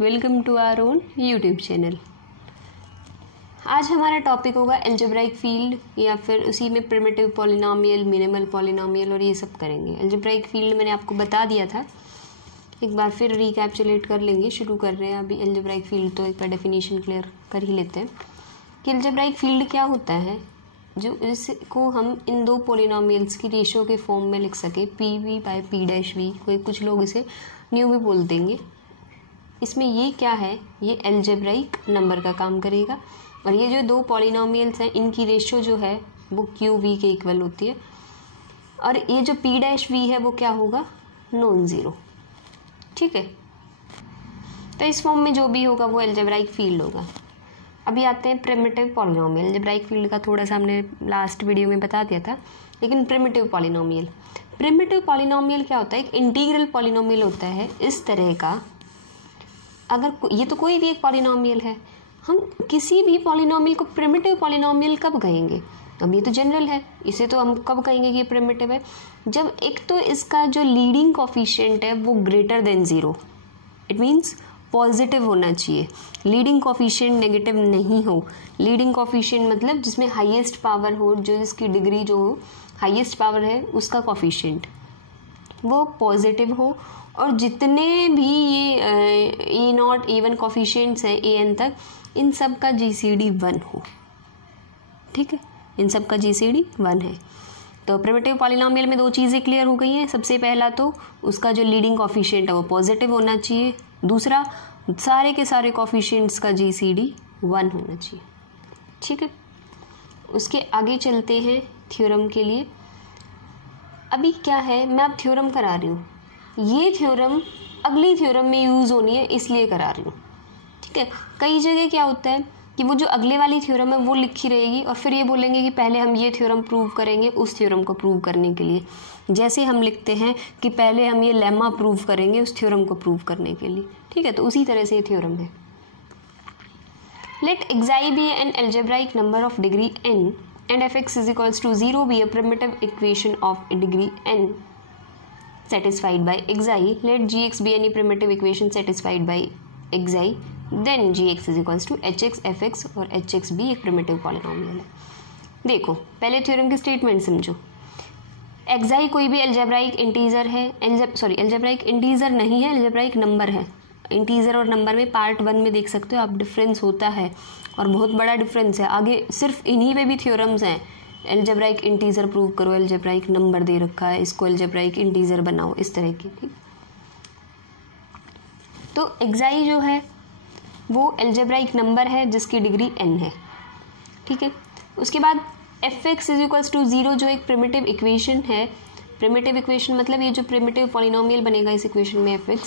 Welcome to our own YouTube channel. आज हमारा topic होगा अलजेब्राइक फील्ड या फिर उसी में प्रिमिटिव पॉलिनोमियल, मिनिमल पॉलिनोमियल और ये सब करेंगे। अलजेब्राइक फील्ड मैंने आपको बता दिया था, एक बार फिर रिकैप्चुलेट कर लेंगे। शुरू कर रहे हैं अभी अलजेब्राइक फील्ड, तो एक बार डेफिनेशन क्लियर कर ही लेते हैं कि अलजेब्राइक फील्ड क्या होता है, जो इसको हम इन दो पॉलिनोमियल्स की रेशियो के फॉर्म में लिख सके, P V by P dash V, कोई कुछ लोग इसे न्यू भी बोल देंगे। इसमें ये क्या है, ये अलजेब्राइक नंबर का काम करेगा और ये जो दो पॉलिनोमियल्स हैं इनकी रेशियो जो है वो क्यू वी के इक्वल होती है और ये जो पी डैश वी है वो क्या होगा, नॉन ज़ीरो। ठीक है, तो इस फॉर्म में जो भी होगा वो अलजेब्राइक फील्ड होगा। अभी आते हैं प्रिमिटिव पॉलिनोमियल। अलजेब्राइक फील्ड का थोड़ा सा हमने लास्ट वीडियो में बता दिया था, लेकिन प्रिमिटिव पॉलिनोमियल क्या होता है, एक इंटीग्रल पॉलिनोमियल होता है इस तरह का। अगर ये तो कोई भी एक पॉलिनोमियल है, हम किसी भी पॉलिनोमियल को प्रिमिटिव पॉलिनोमियल कब कहेंगे, अब ये तो जनरल है, इसे तो हम कब कहेंगे कि ये प्रिमिटिव है, जब एक तो इसका जो लीडिंग कोफिशिएंट है वो greater than zero, it means positive होना चाहिए। लीडिंग कोफिशिएंट नेगेटिव नहीं हो। लीडिंग कोफिशिएंट मतलब जिसमें हाईएस्ट पावर हो, जो इसकी डिग्री जो हो हाईएस्ट पावर है उसका कोफिशिएंट वो पॉजिटिव हो, और जितने भी ये ए नॉट ए वन कोफिशिएंट्स हैं ए एन तक, इन सब का जीसीडी 1 हो। ठीक है, इन सब का जीसीडी 1 है। तो प्रिमिटिव पॉलिनोमियल में दो चीज़ें क्लियर हो गई हैं। सबसे पहला तो उसका जो लीडिंग कोफिशिएंट है वो पॉजिटिव होना चाहिए, दूसरा सारे के सारे कोफिशिएंट्स का जीसीडी 1 होना चाहिए। ठीक है, उसके आगे चलते हैं थ्योरम के लिए। अभी क्या है, मैं अब थ्योरम करा रही हूँ, ये थ्योरम अगली थ्योरम में यूज़ होनी है इसलिए करा रही हूँ। ठीक है, कई जगह क्या होता है कि वो जो अगले वाली थ्योरम है वो लिखी रहेगी और फिर ये बोलेंगे कि पहले हम ये थ्योरम प्रूव करेंगे उस थ्योरम को प्रूव करने के लिए। जैसे हम लिखते हैं कि पहले हम ये लेमा प्रूव करेंगे उस थ्योरम को प्रूव करने के लिए। ठीक है, तो उसी तरह से ये थ्योरम है। Let xi be an algebraic number of degree n and fx is equals to 0 be a primitive equation of degree n satisfied by xi. Let gx be any primitive equation satisfied by xi, then gx is equals to hx fx और hx भी एक primitive polynomial है। देखो पहले theorem की statement समझो। xi कोई भी अलजेब्राइक इंटीजर है, अलजेब्राइक इंटीजर नहीं है, अलजेब्राइक नंबर है। इंटीजर और नंबर में पार्ट 1 में देख सकते हो आप डिफरेंस होता है और बहुत बड़ा डिफरेंस है। आगे सिर्फ इन्हीं पे भी थ्योरम्स हैं, अलजेब्राइक इंटीजर प्रूव करो, अलजेब्राइक नंबर दे रखा है, इसको अलजेब्राइक इंटीजर बनाओ, इस तरह की। ठीक, तो xi जो है वो अलजेब्राइक नंबर है जिसकी डिग्री n है। ठीक है, उसके बाद fx इज इक्वल्स टू 0 जो एक प्रिमिटिव इक्वेशन है। प्रिमिटिव इक्वेशन मतलब ये जो प्रिमिटिव पॉलिनोमियल बनेगा इस इक्वेशन में fx,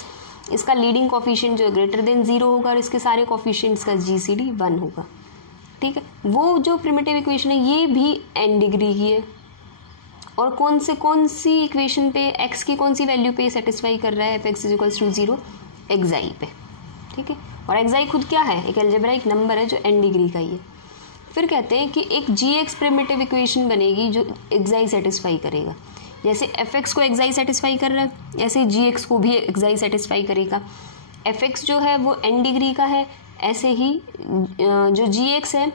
इसका लीडिंग कोफिशिएंट जो ग्रेटर देन 0 होगा और इसके सारे कोफिशिएंट्स का जीसीडी 1 होगा। ठीक है, वो जो प्रिमिटिव इक्वेशन है ये भी n डिग्री की है और कौन सी इक्वेशन पे, x की कौन सी वैल्यू पे सेटिस्फाई कर रहा है, fx is equals to 0 xi पे। ठीक है, और xi खुद क्या है, एक अलजेब्राइक नंबर है जो n डिग्री का ही है। फिर कहते हैं कि एक gx प्रिमिटिव इक्वेशन बनेगी जो xi सेटिस्फाई करेगा। जैसे fx को xi सेटिस्फाई कर रहा है, ऐसे gx को भी xi सेटिस्फाई करेगा। fx जो है वो n डिग्री का है, ऐसे ही जो gx है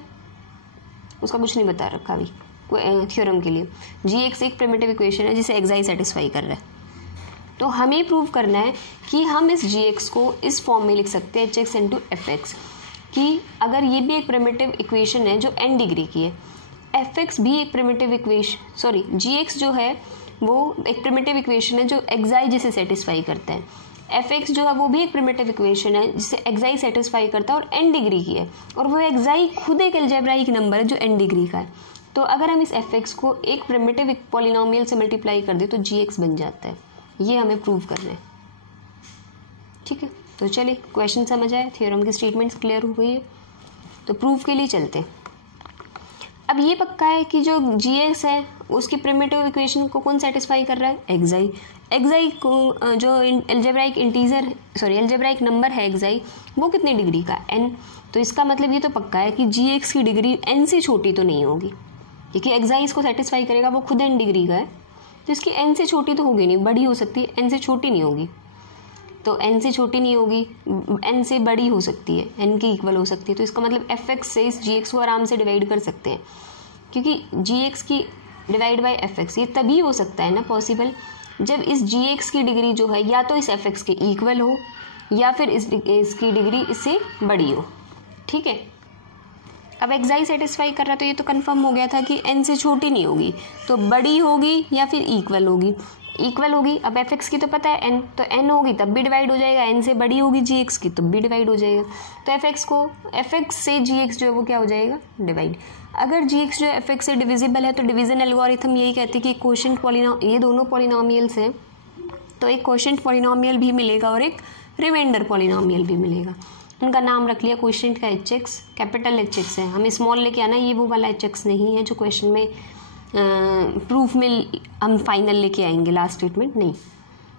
उसका कुछ नहीं बता रखा अभी थ्योरम के लिए। gx एक प्रिमिटिव इक्वेशन है जिसे xi सेटिस्फाई कर रहा है। तो हमें प्रूव करना है कि हम इस gx को इस फॉर्म में लिख सकते हैं hx इंटू fx, कि अगर ये भी एक प्रिमिटिव इक्वेशन है जो n डिग्री की है, fx भी एक प्रिमिटिव इक्वेशन, gx जो है वो एक प्रिमिटिव इक्वेशन है जो xi जिसे सेटिस्फाई करता है, fx जो है वो भी एक प्रिमिटिव इक्वेशन है जिसे xi सेटिस्फाई करता है और n डिग्री की है, और वो xi खुद एक अलजेब्राइक नंबर है जो n डिग्री का है। तो अगर हम इस fx को एक प्रिमिटिव पॉलिनोमियल से मल्टीप्लाई कर दे तो gx बन जाता है। ये हमें प्रूव करना है। ठीक है, तो चलिए क्वेश्चन समझ आए, थ्योरम की स्टेटमेंट्स क्लियर हो गई है, तो प्रूफ के लिए चलते हैं। अब ये पक्का है कि जो gx है उसकी प्रिमिटिव इक्वेशन को कौन सेटिस्फाई कर रहा है, xi को जो अलजेब्राइक नंबर है xi वो कितने डिग्री का, n। तो इसका मतलब ये तो पक्का है कि gx की डिग्री n से छोटी तो नहीं होगी, क्योंकि xi इसको सेटिस्फाई करेगा, वो खुद n डिग्री का है, तो इसकी n से छोटी तो होगी नहीं, बड़ी हो सकती है, n से छोटी नहीं होगी। तो n से छोटी नहीं होगी, n से बड़ी हो सकती है, n के इक्वल हो सकती है। तो इसका मतलब fx से इस gx को आराम से डिवाइड कर सकते हैं, क्योंकि gx की डिवाइड बाय fx ये तभी हो सकता है ना पॉसिबल जब इस gx की डिग्री जो है या तो इस fx के इक्वल हो या फिर इसकी डिग्री इससे बड़ी हो। ठीक है, अब xi सेटिस्फाई कर रहा है तो ये तो कंफर्म हो गया था कि n से छोटी नहीं होगी, तो बड़ी होगी या फिर इक्वल होगी। इक्वल होगी, अब fx की तो पता है n, तो n होगी तब भी डिवाइड हो जाएगा, n से बड़ी होगी gx की तब भी डिवाइड हो जाएगा। तो fx से gx जो है वो क्या हो जाएगा, डिवाइड। अगर gx जो है fx से डिविजिबल है तो डिवीजन एल्गोरिथम यही कहती है कि क्वोशिएंट ये दोनों पॉलिनोमियल्स हैं तो एक क्वोशिएंट पॉलिनोमियल भी मिलेगा और एक रिमाइंडर पॉलिनोमियल भी मिलेगा। उनका नाम रख लिया क्वोशिएंट का hx, कैपिटल hx है, हमें स्मॉल लेके आना, ये वो वाला hx नहीं है जो क्वेश्चन में प्रूफ में हम फाइनल लेके आएंगे, लास्ट स्टेटमेंट नहीं।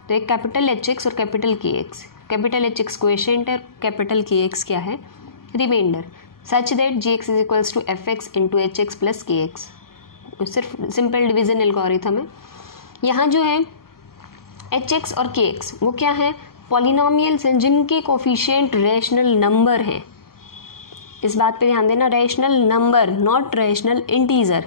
तो एक कैपिटल hx और capital kx, capital hx quotient है, कैपिटल kx क्या है, reminder, such that gx is equals to fx into hx plus kx। सिर्फ सिंपल डिवीजन एल्गोरिथम है। यहाँ जो है hx और kx वो क्या है, पॉलिनोमियल्स हैं जिनके कोफिशिएंट रैशनल नंबर हैं। इस बात पे ध्यान देना, rational number, not rational integer,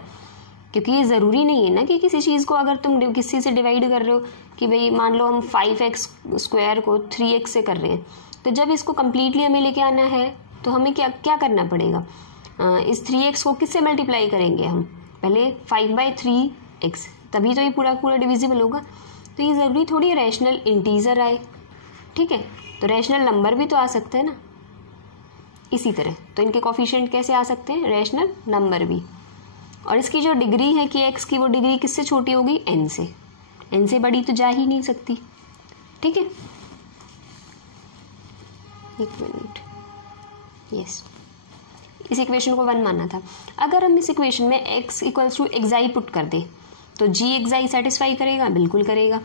क्योंकि ये ज़रूरी नहीं है ना कि किसी चीज़ को अगर तुम किसी से डिवाइड कर रहे हो कि भाई मान लो हम 5x स्क्वायर को 3x से कर रहे हैं, तो जब इसको कम्प्लीटली हमें लेके आना है तो हमें क्या क्या करना पड़ेगा, इस 3x को किससे मल्टीप्लाई करेंगे हम, पहले 5/3x, तभी तो ये पूरा पूरा डिविजिबल होगा। तो ये ज़रूरी थोड़ी रैशनल इंटीजर आए, ठीक है, तो रैशनल नंबर भी तो आ सकते हैं ना इसी तरह। तो इनके कोफिशिएंट कैसे आ सकते हैं, रैशनल नंबर भी। और इसकी जो डिग्री है कि x की, वो डिग्री किससे छोटी होगी, n से बड़ी तो जा ही नहीं सकती। ठीक है, एक मिनट, यस, इस इक्वेशन को 1 मानना था। अगर हम इस इक्वेशन में x equals to xi put कर दे तो gxi सेटिस्फाई करेगा, बिल्कुल करेगा।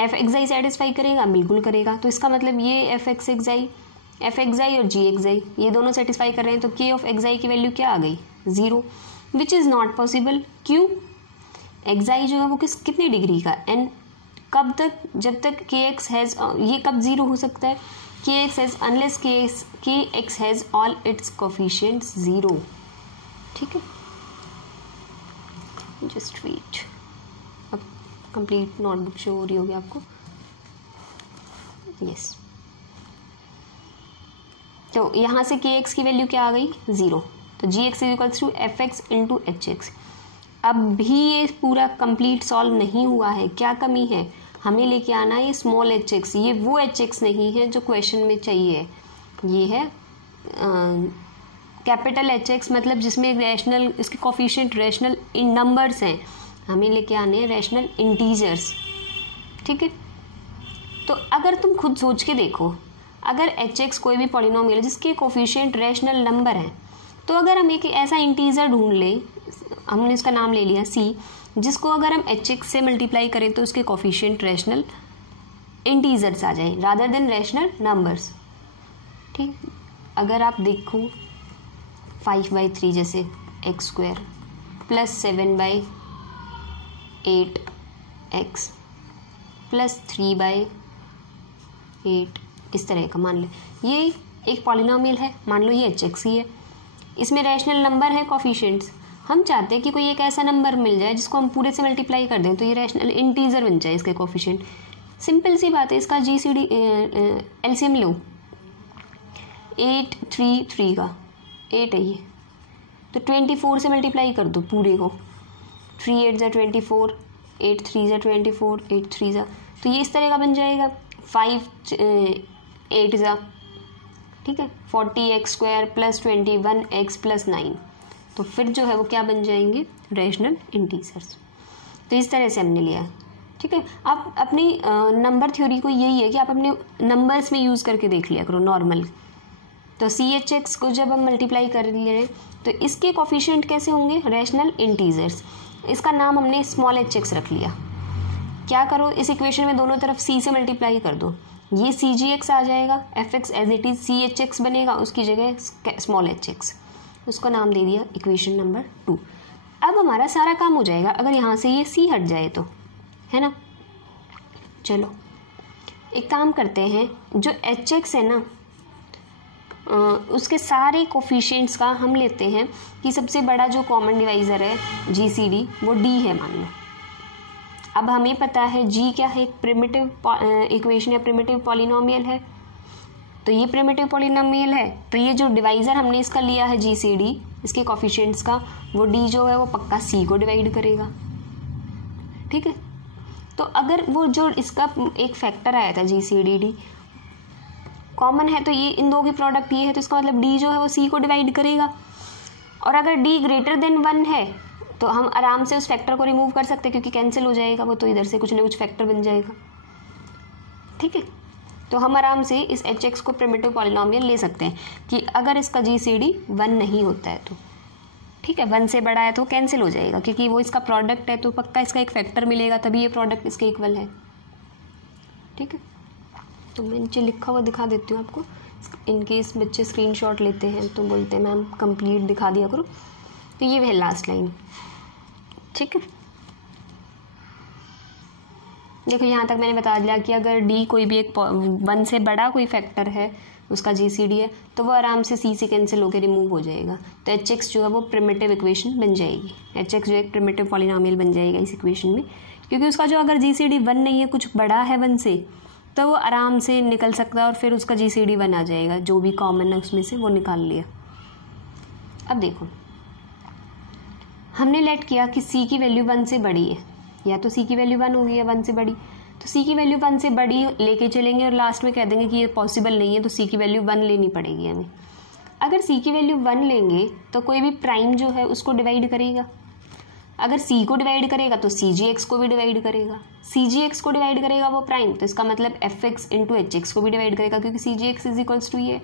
fxi सेटिस्फाई करेगा, बिल्कुल करेगा। तो इसका मतलब ये fxi और gxi ये दोनों सेटिस्फाई कर रहे हैं, तो k ऑफ xi की वैल्यू क्या आ गई, 0, विच इज़ नॉट पॉसिबल। क्यों, xi जो है वो कितनी डिग्री का, n, कब तक, जब तक kx हैज़, ये कब 0 हो सकता है, kx has unless kx has all it's coefficients 0। ठीक है, जस्ट वेट, अब कंप्लीट नोटबुक शो हो रही होगी आपको, यस। तो यहाँ से kx की वैल्यू क्या आ गई, 0, तो gx is equals to fx into hx। अब भी ये पूरा कंप्लीट सॉल्व नहीं हुआ है, क्या कमी है, हमें लेके आना है ये स्मॉल hx, ये वो hx नहीं है जो क्वेश्चन में चाहिए, ये है कैपिटल hx, मतलब जिसमें रैशनल, इसके कोफिशिएंट रैशनल इन नंबर्स हैं, हमें लेके आने हैं रैशनल इंटीजर्स। ठीक है, तो अगर तुम खुद सोच के देखो, अगर hx कोई भी पॉलिनोमियल जिसके कोफिशिएंट रैशनल नंबर हैं, तो अगर हम एक ऐसा इंटीजर ढूंढ लें, हमने इसका नाम ले लिया c, जिसको अगर हम hx से मल्टीप्लाई करें तो उसके कोफिशिएंट रैशनल इंटीजर्स आ जाए रादर देन रैशनल नंबर्स। ठीक, अगर आप देखो 5/3 जैसे x square plus 7/8x plus 3/8, इस तरह का मान ले, ये एक पॉलिनोमियल है, मान लो ये hx ही है, इसमें रैशनल नंबर है कोफिशिएंट्स, हम चाहते हैं कि कोई एक ऐसा नंबर मिल जाए जिसको हम पूरे से मल्टीप्लाई कर दें तो ये रैशनल इंटीजर बन जाए इसके कोफिशिएंट। सिंपल सी बात है, इसका GCD LCM लो, 8 3 3 का 8 है ये, तो 24 से मल्टीप्लाई कर दो पूरे को, 3 8 जा 24, 8 3 जा 24, 8 3 जा, तो ये इस तरह का बन जाएगा, 5 8 जा, ठीक है, 40x square plus 21x plus 9, तो फिर जो है वो क्या बन जाएंगे, रैशनल इंटीजर्स। तो इस तरह से हमने लिया। ठीक है, आप अपनी नंबर थ्योरी को यही है कि आप अपने नंबर्स में यूज़ करके देख लिया करो नॉर्मल। तो CHX को जब हम मल्टीप्लाई कर लिए तो इसके कोफिशिएंट कैसे होंगे, रैशनल इंटीजर्स, इसका नाम हमने स्मॉल hx रख लिया। क्या करो, इस इक्वेशन में दोनों तरफ c से मल्टीप्लाई कर दो, ये CGX आ जाएगा, fx as it is CHX बनेगा, उसकी जगह स्मॉल hx, उसको नाम दे दिया इक्वेशन नंबर 2। अब हमारा सारा काम हो जाएगा अगर यहाँ से ये c हट जाए तो, है ना। चलो एक काम करते हैं, जो HX है ना उसके सारे कोफिशिएंट्स का हम लेते हैं कि सबसे बड़ा जो कॉमन डिवाइज़र है GCD वो D है मान लो। अब हमें पता है G क्या है, एक प्रिमिटिव इक्वेशन या प्रिमिटिव पॉलिनोमियल है, तो ये प्रिमिटिव पॉलिनोमियल है, तो ये जो डिवाइज़र हमने इसका लिया है GCD, इसके कोफिशिएंट्स का, वो D जो है वो पक्का C को डिवाइड करेगा। ठीक है, तो अगर वो जो इसका एक फैक्टर आया था GCD कॉमन है, तो ये इन दो की प्रोडक्ट ये है, तो इसका मतलब D जो है वो C को डिवाइड करेगा। और अगर D ग्रेटर देन 1 है तो हम आराम से उस फैक्टर को रिमूव कर सकते हैं, क्योंकि कैंसिल हो जाएगा वो, तो इधर से कुछ ना कुछ फैक्टर बन जाएगा। ठीक है, तो हम आराम से इस HX को प्रिमिटिव पॉलिनोमियल ले सकते हैं कि अगर इसका GCD 1 नहीं होता है तो। ठीक है, 1 से बड़ा है तो कैंसिल हो जाएगा, क्योंकि वो इसका प्रोडक्ट है तो पक्का इसका एक फैक्टर मिलेगा, तभी ये प्रोडक्ट इसके इक्वल है। ठीक है, तो मैं नीचे लिखा हुआ दिखा देती हूँ आपको, इनकेस बच्चे स्क्रीनशॉट लेते हैं तो बोलते हैं मैम कंप्लीट दिखा दिया करो। तो ये है लास्ट लाइन। ठीक है, देखो यहाँ तक मैंने बता दिया कि अगर D कोई भी एक 1 से बड़ा कोई फैक्टर है, उसका GCD है, तो वो आराम से C से कैंसिल होकर रिमूव हो जाएगा, तो HX जो है वो प्रिमिटिव इक्वेशन बन जाएगी। HX जो एक प्रिमिटिव पॉलिनोमियल बन जाएगा इस इक्वेशन में, क्योंकि उसका जो अगर GCD 1 नहीं है, कुछ बड़ा है 1 से, तो वो आराम से निकल सकता है और फिर उसका GCD 1 आ जाएगा, जो भी कॉमन है उसमें से वो निकाल लिया। अब देखो हमने लेट किया कि C की वैल्यू 1 से बड़ी है, या तो C की वैल्यू 1 होगी या 1 से बड़ी, तो C की वैल्यू 1 से बड़ी लेके चलेंगे और लास्ट में कह देंगे कि ये पॉसिबल नहीं है, तो C की वैल्यू 1 लेनी पड़ेगी हमें। अगर C की वैल्यू 1 लेंगे तो कोई भी प्राइम जो है उसको डिवाइड करेगा, अगर C को डिवाइड करेगा तो CGX को भी डिवाइड करेगा, CGX को डिवाइड करेगा वो प्राइम, तो इसका मतलब FX इंटू HX को भी डिवाइड करेगा, क्योंकि CGX इज इक्वल्स टू ये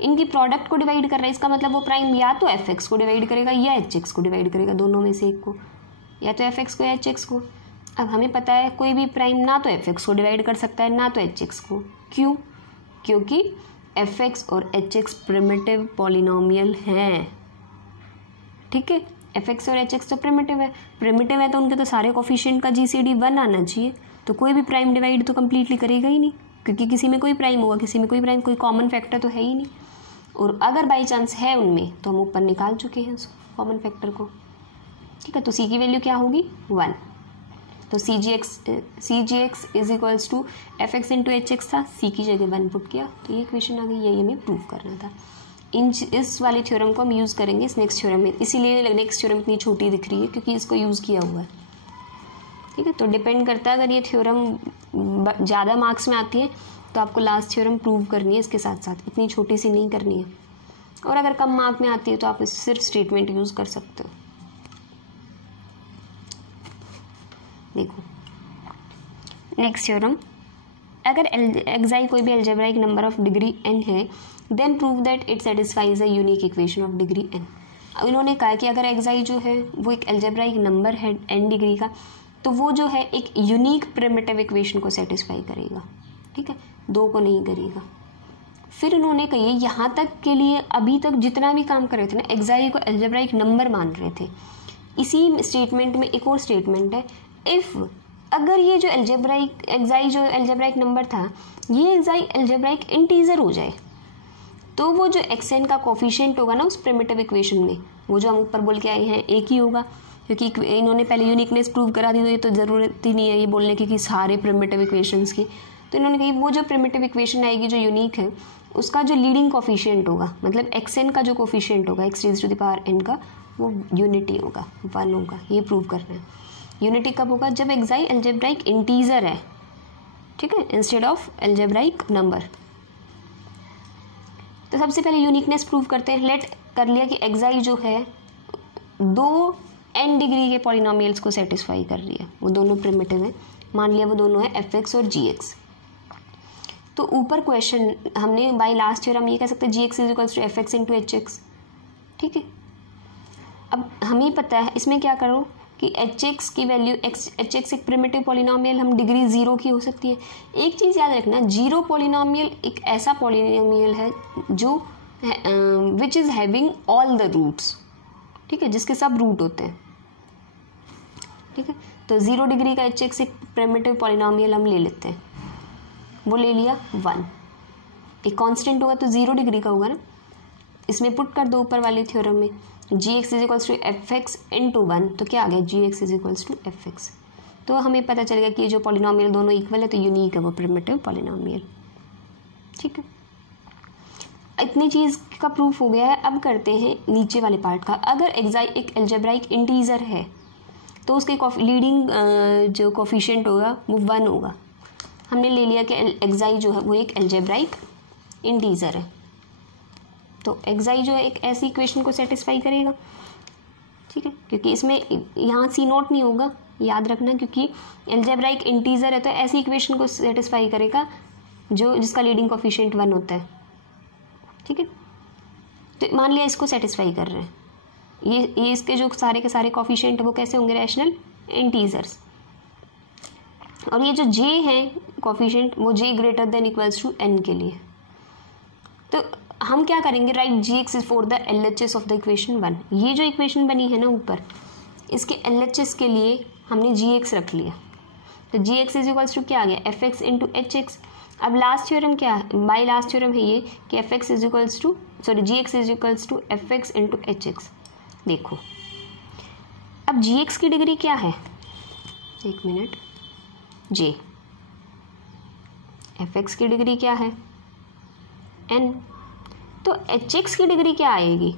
इनकी प्रोडक्ट को डिवाइड कर रहा है, इसका मतलब वो प्राइम या तो FX को डिवाइड करेगा या HX को डिवाइड करेगा, दोनों में से एक को, या तो FX को या HX को। अब हमें पता है कोई भी प्राइम ना तो FX को डिवाइड कर सकता है ना तो HX को, क्यों? क्योंकि FX और HX प्रिमिटिव पॉलिनोमियल हैं। ठीक है, FX और HX तो प्रिमिटिव है तो उनके तो सारे कोफिशिएंट का GCD 1 आना चाहिए, तो कोई भी प्राइम डिवाइड तो कम्प्लीटली करेगा ही नहीं, क्योंकि किसी में कोई प्राइम होगा, किसी में कोई प्राइम, कोई कॉमन फैक्टर तो है ही नहीं, और अगर बाई चांस है उनमें तो हम ऊपर निकाल चुके हैं उस कॉमन फैक्टर को। ठीक है, तो C की वैल्यू क्या होगी 1, तो CGX is equals to FX into HX था, C की जगह 1 पुट किया, तो ये इक्वेशन आ गई, यही हमें प्रूव करना था। इस वाली थ्योरम को हम यूज़ करेंगे इस नेक्स्ट थ्योरम में, इसीलिए नेक्स्ट थ्योरम इतनी छोटी दिख रही है क्योंकि इसको यूज़ किया हुआ है। ठीक है, तो डिपेंड करता है, अगर ये थ्योरम ज़्यादा मार्क्स में आती है तो आपको लास्ट थ्योरम प्रूव करनी है इसके साथ साथ, इतनी छोटी सी नहीं करनी है, और अगर कम मार्क में आती है तो आप सिर्फ स्टेटमेंट यूज़ कर सकते हो। देखो नेक्स्ट थ्योरम, अगर एक्साई कोई भी algebraic number of degree n है, then prove that it satisfies a unique equation of degree n। अब इन्होंने कहा कि अगर एक्साई जो है वो एक अलजेब्राइक नंबर है n डिग्री का, तो वो जो है एक यूनिक प्रिमिटिव इक्वेशन को सेटिस्फाई करेगा। ठीक है, 2 को नहीं करेगा। फिर उन्होंने कही यहाँ तक के लिए अभी तक जितना भी काम कर रहे थे ना, एक्साई को अलजेब्राइक नंबर मान रहे थे। इसी स्टेटमेंट में एक और स्टेटमेंट है, इफ़ अगर ये जो एक्साई जो अलजेब्राइक नंबर था, ये एक्साई अलजेब्राइक इंटीजर हो जाए, तो वो जो xn का कोफिशिएंट होगा ना उस प्रिमिटिव इक्वेशन में, वो जो हम ऊपर बोल के आए हैं एक ही होगा, क्योंकि इन्होंने पहले यूनिकनेस प्रूव करा दी, तो ये तो ज़रूरत ही नहीं है ये बोलने की कि सारे प्रिमिटिव इक्वेशंस की। तो इन्होंने कही वो जो प्रिमिटिव इक्वेशन आएगी जो यूनिक है, उसका जो लीडिंग कोफिशिएंट होगा, मतलब xn का जो कोफिशिएंट होगा x raise to the power n का, वो यूनिटी होगा, 1 होगा। ये प्रूव करना है। यूनिटी कब होगा? जब एक्साई अलजेब्राइक इंटीजर है, ठीक है, इंस्टेड ऑफ अलजेब्राइक नंबर। तो सबसे पहले यूनिकनेस प्रूव करते हैं। लेट कर लिया कि एक्साई जो है 2 n डिग्री के पॉलिनोमियल्स को सेटिस्फाई कर रही है, वो दोनों प्रिमिटिव हैं, मान लिया वो दोनों है fx और gx। तो ऊपर क्वेश्चन हमने बाय लास्ट ईयर हम ये कह सकते हैं gx is equals to fx into hx। ठीक है, अब हमें पता है इसमें क्या करो कि hx की वैल्यू hx एक प्रिमिटिव पॉलिनोमियल हम डिग्री 0 की हो सकती है। एक चीज़ याद रखना, 0 पॉलिनोमियल एक ऐसा पॉलिनोमियल है जो which is having all the roots, ठीक है, जिसके सब रूट होते हैं। ठीक है, तो 0 डिग्री का hx एक प्रिमिटिव पॉलिनोमियल हम ले लेते हैं। वो ले लिया 1, एक कांस्टेंट होगा तो 0 डिग्री का होगा ना, इसमें पुट कर दो ऊपर वाले थ्योरम में, gx is equals to F X into 1, तो क्या आ गया gx is equals to F X. तो हमें पता चलेगा कि ये जो पॉलिनोमियल दोनों इक्वल है तो यूनिक है वो प्रिमिटिव पॉलिनोमियल। ठीक है, इतनी चीज़ का प्रूफ हो गया है। अब करते हैं नीचे वाले पार्ट का। अगर एक एल्जेब्राइक इंटीजर है तो उसके लीडिंग जो कोफिशिएंट होगा वो 1 होगा। हमने ले लिया कि एक्साई जो है वो एक एल्जेब्राइक इंटीजर है, तो एक्साई जो है एक ऐसी इक्वेशन को सेटिस्फाई करेगा। ठीक है, क्योंकि इसमें यहाँ सी नोट नहीं होगा, याद रखना, क्योंकि एल्जेब्राइक इंटीजर है तो ऐसी इक्वेशन को सेटिस्फाई करेगा जिसका लीडिंग कोफिशिएंट 1 होता है। ठीक है, तो मान लिया इसको सेटिस्फाई कर रहे हैं, ये इसके जो सारे के सारे कोफिशिएंट वो कैसे होंगे, रैशनल इंटीजर्स। और ये जो जे है कोफिशिएंट वो J greater than equals to N के लिए, तो हम क्या करेंगे, right gx is for the LHS of the equation 1। ये जो इक्वेशन बनी है ना ऊपर, इसके LHS के लिए हमने gx रख लिया, तो gx इज इक्वल्स टू क्या आ गया, F X into H X. अब लास्ट थ्योरम क्या है, बाई लास्ट थ्योरम है ये कि F X is equals to gx is equals to F X into H X. देखो अब gx की डिग्री क्या है, एक मिनट, j, एफ एक्स की डिग्री क्या है, n, तो एच एक्स की डिग्री क्या आएगी,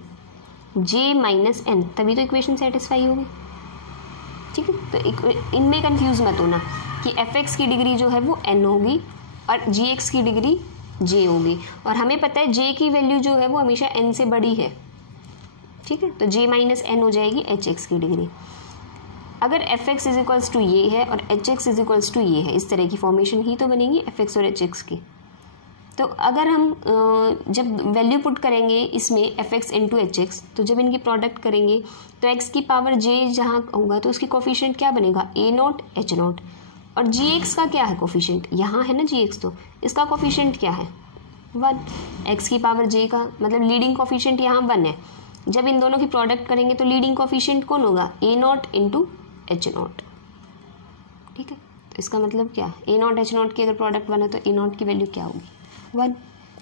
j माइनस एन, तभी तो इक्वेशन सेटिस्फाई होगी। ठीक है, तो इनमें कंफ्यूज मत होना कि एफ एक्स की डिग्री जो है वो n होगी और जी एक्स की डिग्री j होगी, और हमें पता है j की वैल्यू जो है वो हमेशा n से बड़ी है। ठीक है, तो j माइनस एन हो जाएगी एच एक्स की डिग्री। अगर F X is equals to ये है और H X is equals to ये है, इस तरह की फॉर्मेशन ही तो बनेगी एफ एक्स और एच एक्स की। तो अगर हम जब वैल्यू पुट करेंगे इसमें F X into H X, तो जब इनकी प्रोडक्ट करेंगे तो एक्स की पावर जे जहाँ होगा तो उसकी कोफिशिएंट क्या बनेगा, ए नॉट एच नॉट, और जी एक्स का क्या है कोफिशिएंट, यहाँ है ना जी एक्स, तो इसका कोफिशिएंट क्या है 1। एक्स की पावर जे का मतलब लीडिंग कोफिशिएंट यहाँ 1 है। जब इन दोनों की प्रोडक्ट करेंगे तो लीडिंग कोफिशिएंट कौन होगा, ए नॉट इंटू एच नॉट। ठीक है, तो इसका मतलब क्या, ए नॉट एच नॉट की अगर प्रोडक्ट 1 है तो ए नॉट की वैल्यू क्या होगी, 1।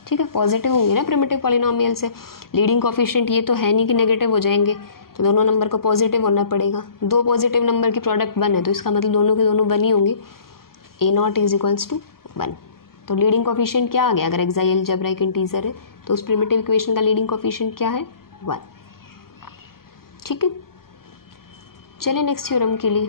ठीक है, पॉजिटिव होंगे ना प्रिमिटिव पॉलिनोमियल से, लीडिंग कोफिशिएंट ये तो है नहीं कि नेगेटिव हो जाएंगे, तो दोनों नंबर को पॉजिटिव होना पड़ेगा। 2 पॉजिटिव नंबर की प्रोडक्ट 1 है तो इसका मतलब दोनों के दोनों 1 ही होंगे, ए नॉट इज इक्वल्स टू 1। तो लीडिंग कोफिशिएंट क्या आ गया, अगर एक्साई एल्जेब्राइक इंटीजर है तो उस प्रिमिटिव इक्वेशन का लीडिंग कोफिशिएंट क्या है, 1। ठीक है, चलिए नेक्स्ट थ्योरम के लिए।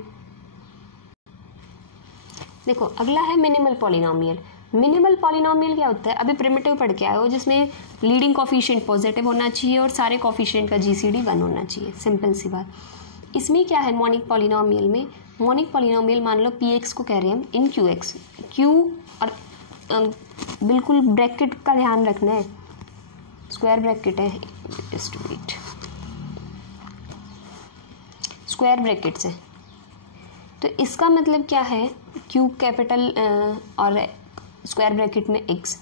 देखो अगला है मिनिमल पॉलिनोमियल। मिनिमल पॉलिनोमियल क्या होता है, अभी प्रिमिटिव पढ़ के आए हो जिसमें लीडिंग कोफिशिएंट पॉजिटिव होना चाहिए और सारे कोफिशिएंट का जीसीडी 1 होना चाहिए, सिंपल सी बात। इसमें क्या है मोनिक पॉलिनोमियल में, मोनिक पॉलिनोमियल मान लो पी एक्स को कह रहे हैं हम इन क्यू एक्स, क्यू और बिल्कुल ब्रैकेट का ध्यान रखना है, स्क्वायर ब्रैकेट है, स्क्वायर ब्रैकेट्स है, तो इसका मतलब क्या है, क्यू कैपिटल और स्क्वायर ब्रैकेट में एक्स,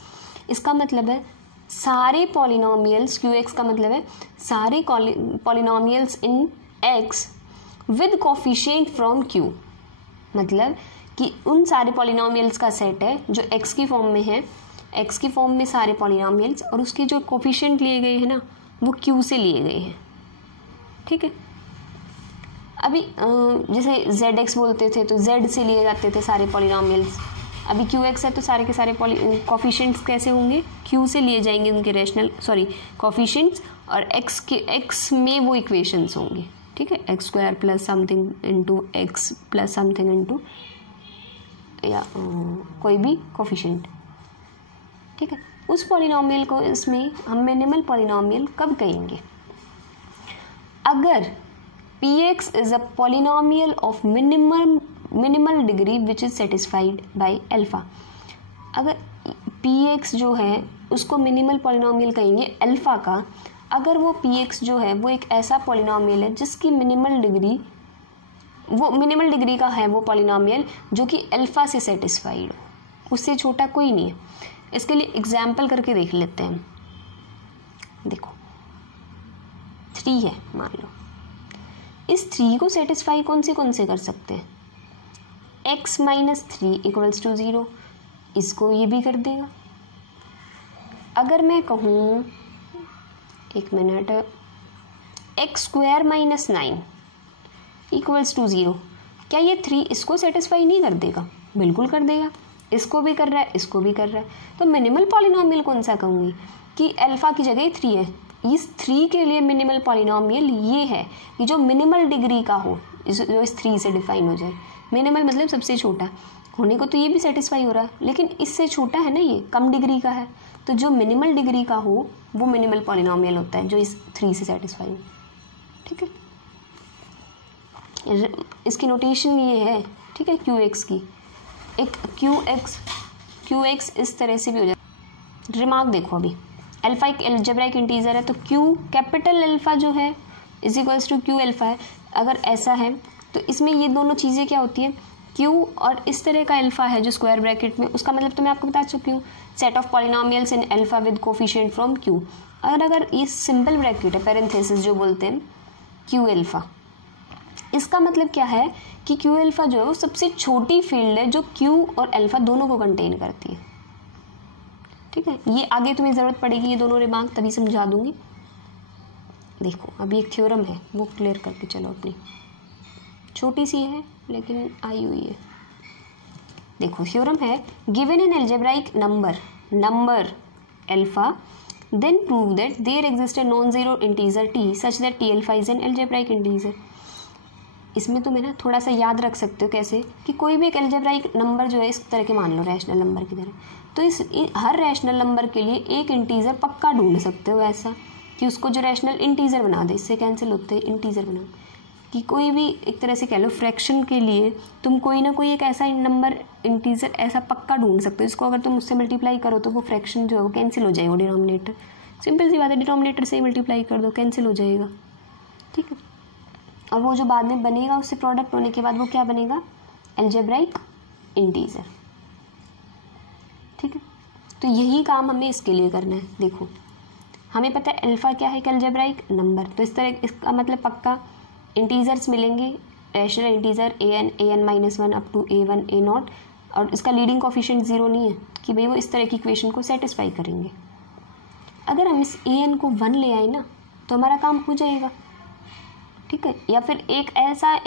इसका मतलब है सारे पॉलिनोमियल्स, क्यू एक्स का मतलब है सारे polynomials in x with coefficient from Q, मतलब कि उन सारे पॉलिनोमियल्स का सेट है जो एक्स की फॉर्म में है, एक्स की फॉर्म में सारे पॉलिनोमियल्स, और उसके जो कोफिशिएंट लिए गए हैं ना वो क्यू से लिए गए हैं। ठीक है, अभी जैसे जेड एक्स बोलते थे तो जेड से लिए जाते थे सारे पॉलिनोमियल्स, अभी क्यू एक्स है तो सारे के सारे कोफिशिएंट्स कैसे होंगे, क्यू से लिए जाएंगे उनके रैशनल कोफिशिएंट्स, और एक्स में वो इक्वेशंस होंगे। ठीक है, x square plus something into x plus something into या कोई भी कोफिशिएंट। ठीक है, उस पॉलिनोमियल को इसमें हम मिनिमल पॉलिनोमियल कब कहेंगे, अगर px is a polynomial of minimal degree which is satisfied by alpha। अगर px जो है उसको मिनिमल पॉलिनोमियल कहेंगे अल्फा का, अगर वो px जो है वो एक ऐसा पॉलिनोमियल है जिसकी मिनिमल डिग्री का है वो पॉलिनोमियल जो कि अल्फा से सेटिस्फाइड हो, उससे छोटा कोई नहीं है। इसके लिए एग्जाम्पल करके देख लेते हैं। देखो 3 है मान लो, इस 3 को सेटिस्फाई कौन से कर सकते हैं, x माइनस 3 इक्वल्स टू 0, इसको ये भी कर देगा। अगर मैं कहूँ, एक मिनट, x² - 9 इक्वल्स टू 0, क्या ये 3 इसको सेटिस्फाई नहीं कर देगा? बिल्कुल कर देगा। इसको भी कर रहा है, इसको भी कर रहा है। तो मिनिमल पॉलिनोमियल कौन सा कहूँगी कि अल्फा की जगह 3 है। इस 3 के लिए मिनिमल पॉलिनोमियल ये है कि जो मिनिमल डिग्री का हो, जो इस 3 से डिफाइन हो जाए। मिनिमल मतलब सबसे छोटा होने को तो ये भी सेटिस्फाई हो रहा है, लेकिन इससे छोटा है ना, ये कम डिग्री का है। तो जो मिनिमल डिग्री का हो वो मिनिमल पॉलिनोमियल होता है, जो इस 3 से सेटिस्फाई हो। ठीक है, इसकी नोटेशन ये है। ठीक है, QX की एक QX इस तरह से भी हो जाता है। रिमार्क देखो, अभी अल्फा एक अलजेब्राइक इंटीजर है, तो Q कैपिटल अल्फा जो है is equals to Q alpha है। अगर ऐसा है तो इसमें ये दोनों चीज़ें क्या होती हैं, Q और इस तरह का अल्फा है जो स्क्वायर ब्रैकेट में, उसका मतलब तो मैं आपको बता चुकी हूँ, set of polynomials in alpha with coefficient from Q। अगर ये सिंपल ब्रैकेट है, पैरेंथेसिस जो बोलते हैं, Q अल्फा, इसका मतलब क्या है कि Q अल्फा जो है वो सबसे छोटी फील्ड है जो Q और अल्फा दोनों को कंटेन करती है। ठीक है, ये आगे तुम्हें ज़रूरत पड़ेगी, ये दोनों रिमार्क तभी समझा दूंगी। देखो, अभी एक थ्योरम है, वो क्लियर करके चलो। अपनी छोटी सी है लेकिन आई हुई है। देखो, थ्योरम है, given an algebraic number alpha, then prove that there exist a non zero integer t such that t alpha is an algebraic integer. इसमें तुम है ना थोड़ा सा याद रख सकते हो कैसे, कि कोई भी एक अलजेब्राइक नंबर जो है इस तरह के मान लो, रैशनल नंबर की तरह, तो हर रैशनल नंबर के लिए एक इंटीजर पक्का ढूंढ सकते हो ऐसा कि उसको जो रैशनल इंटीजर बना दे। इससे कैंसिल होते हैं, इंटीजर बना, कि कोई भी एक तरह से कह लो फ्रैक्शन के लिए तुम कोई ना कोई एक ऐसा नंबर इंटीजर ऐसा पक्का ढूंढ सकते हो, इसको अगर तुम उससे मल्टीप्लाई करो तो वो फ्रैक्शन जो है वो कैंसिल हो जाएगा, डिनोमिनेटर। सिंपल सी बात है, डिनोमिनेटर से ही मल्टीप्लाई कर दो, कैंसिल हो जाएगा। ठीक है, और वो जो बाद में बनेगा उससे प्रोडक्ट होने के बाद वो क्या बनेगा, अलजेब्राइक इंटीजर। ठीक है, तो यही काम हमें इसके लिए करना है। देखो, हमें पता है अल्फा क्या है, अलजेब्राइक नंबर, तो इस तरह इसका मतलब पक्का इंटीजर्स मिलेंगे, rational integer an-1 up to a1 a0, और इसका लीडिंग कोफिशिएंट 0 नहीं है कि भाई वो इस तरह की इक्वेशन को सेटिस्फाई करेंगे। अगर हम इस an को 1 ले आए ना तो हमारा काम हो जाएगा। ठीक है, या फिर एक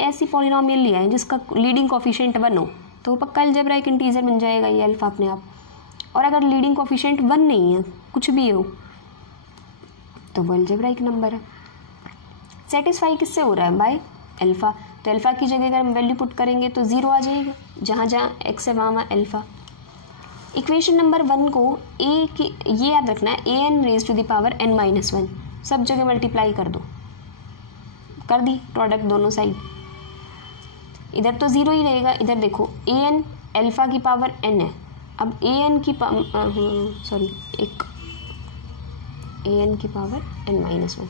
ऐसी पॉलिनोमियल लिया है जिसका लीडिंग कोफिशिएंट 1 हो तो वो पक्का अलजेब्राइक इंटीजर बन जाएगा ये अल्फा अपने आप। और अगर लीडिंग कोफिशिएंट 1 नहीं है, कुछ भी हो, तो वो अलजेब्राइक नंबर है। सेटिस्फाई किससे हो रहा है, बाय अल्फा। तो अल्फा की जगह अगर हम वैल्यू पुट करेंगे तो 0 आ जाएगा, जहाँ जहाँ x है वहाँ अल्फा। इक्वेशन नंबर 1 को a की, ये याद रखना है, an raise to the power n-1, सब जगह मल्टीप्लाई कर दो, कर दी प्रोडक्ट दोनों साइड। इधर तो 0 ही रहेगा, इधर देखो an अल्फा की पावर n है। अब an की an की पावर n-1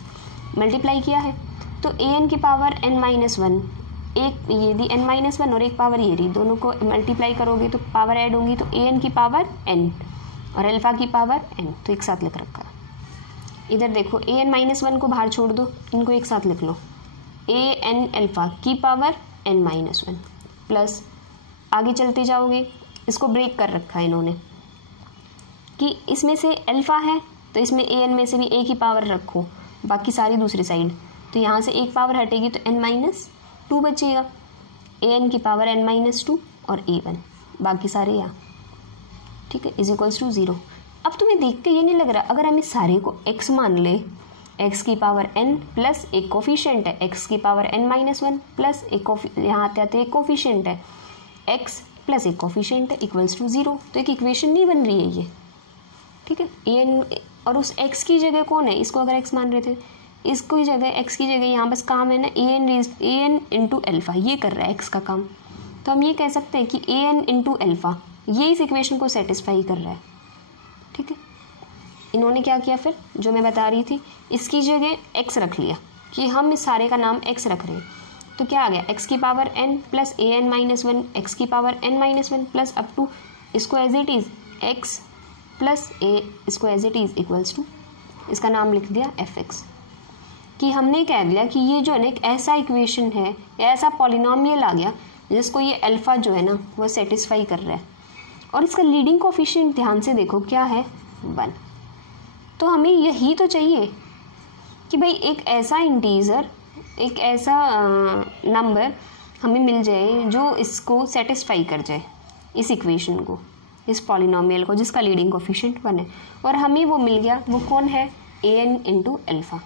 मल्टीप्लाई किया है, तो an की पावर n-1, एक ये दी n-1 और एक पावर ये रही, दोनों को मल्टीप्लाई करोगे तो पावर ऐड होगी, तो an की पावर n और अल्फा की पावर n, तो एक साथ लिख रखा। इधर देखो an-1 को बाहर छोड़ दो, इनको एक साथ लिख लो, an अल्फा की पावर n-1 प्लस, आगे चलते जाओगे, इसको ब्रेक कर रखा है इन्होंने कि इसमें से अल्फा है तो इसमें an में से भी a की पावर रखो, बाकी सारी दूसरी साइड, तो यहाँ से एक पावर हटेगी तो n-2 बचेगा, an की पावर n-2 और a1, बाकी सारे यहाँ। ठीक है, इज इक्वल्स टू 0। अब तुम्हें देख के ये नहीं लग रहा, अगर हम इस सारे को x मान ले, x की पावर n प्लस एक कोफिशिएंट है x की पावर n-1 प्लस एक यहाँ आते आते एक कोफिशिएंट है x प्लस एक कोफिशिएंट है इक्वल्स टू 0, तो एक इक्वेशन नहीं बन रही है ये। ठीक है, an और उस x की जगह कौन है, इसको अगर x मान रहे थे, इसको ही जगह x की जगह यहाँ बस काम है ना an इंटू अल्फा, ये कर रहा है x का काम। तो हम ये कह सकते हैं कि an इंटू अल्फा ये इस इक्वेशन को सेटिस्फाई कर रहा है। ठीक है, इन्होंने क्या किया फिर, जो मैं बता रही थी, इसकी जगह x रख लिया कि हम इस सारे का नाम x रख रहे हैं, तो क्या आ गया, x की power n plus an-1, x की power n-1 plus up to इसको as it is x plus a, इसको as it is equals to, इसका नाम लिख दिया fx, कि हमने कह दिया कि ये जो है ना एक ऐसा इक्वेशन है, ऐसा पॉलिनोमियल आ गया जिसको ये अल्फ़ा जो है ना वो सेटिस्फाई कर रहा है। और इसका लीडिंग कोफिशिएंट ध्यान से देखो क्या है, 1। तो हमें यही तो चाहिए कि भाई एक ऐसा इंटीजर, एक ऐसा नंबर हमें मिल जाए जो इसको सेटिस्फाई कर जाए, इस इक्वेशन को, इस पॉलिनोमियल को जिसका लीडिंग कोफिशिएंट 1 है। और हमें वो मिल गया, वो कौन है, an इंटू एल्फ़ा।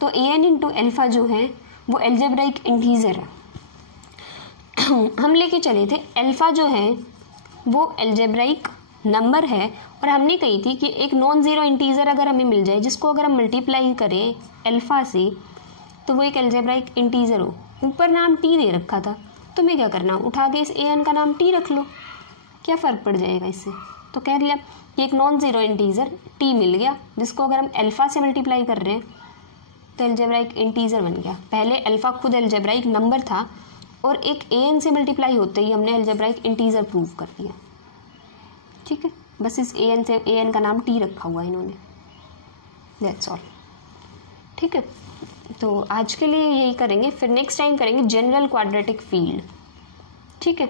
तो an इंटू एल्फ़ा जो है वो एल्जेब्राइक इंटीजर है। हम लेके चले थे एल्फ़ा जो है वो एल्जेब्राइक नंबर है, और हमने कही थी कि एक नॉन ज़ीरो इंटीजर अगर हमें मिल जाए जिसको अगर हम मल्टीप्लाई करें एल्फ़ा से तो वो एक एल्जेब्राइक इंटीजर हो। ऊपर नाम टी दे रखा था, तुम्हें क्या करना, उठा के इस an का नाम टी रख लो, क्या फ़र्क पड़ जाएगा इससे। तो कह लिया कि एक नॉन ज़ीरो इंटीजर टी मिल गया जिसको अगर हम एल्फ़ा से मल्टीप्लाई कर रहे हैं तो एल्जेब्राइक इंटीजर बन गया। पहले एल्फ़ा खुद एल्जेब्राइक नंबर था और एक an से मल्टीप्लाई होते ही हमने एल्जेब्राइक इंटीजर प्रूव कर दिया। ठीक है, बस इस an का नाम टी रखा हुआ है इन्होंने, दैट्स ऑल। ठीक है, तो आज के लिए यही करेंगे, फिर नेक्स्ट टाइम करेंगे जनरल क्वाड्रेटिक फील्ड। ठीक है,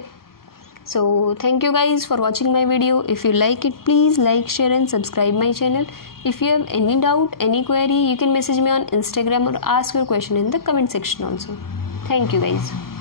so thank you guys for watching my video. If you like it, please like, share and subscribe my channel. If you have any doubt, any query, you can message me on Instagram or ask your question in the comment section also. Thank you guys.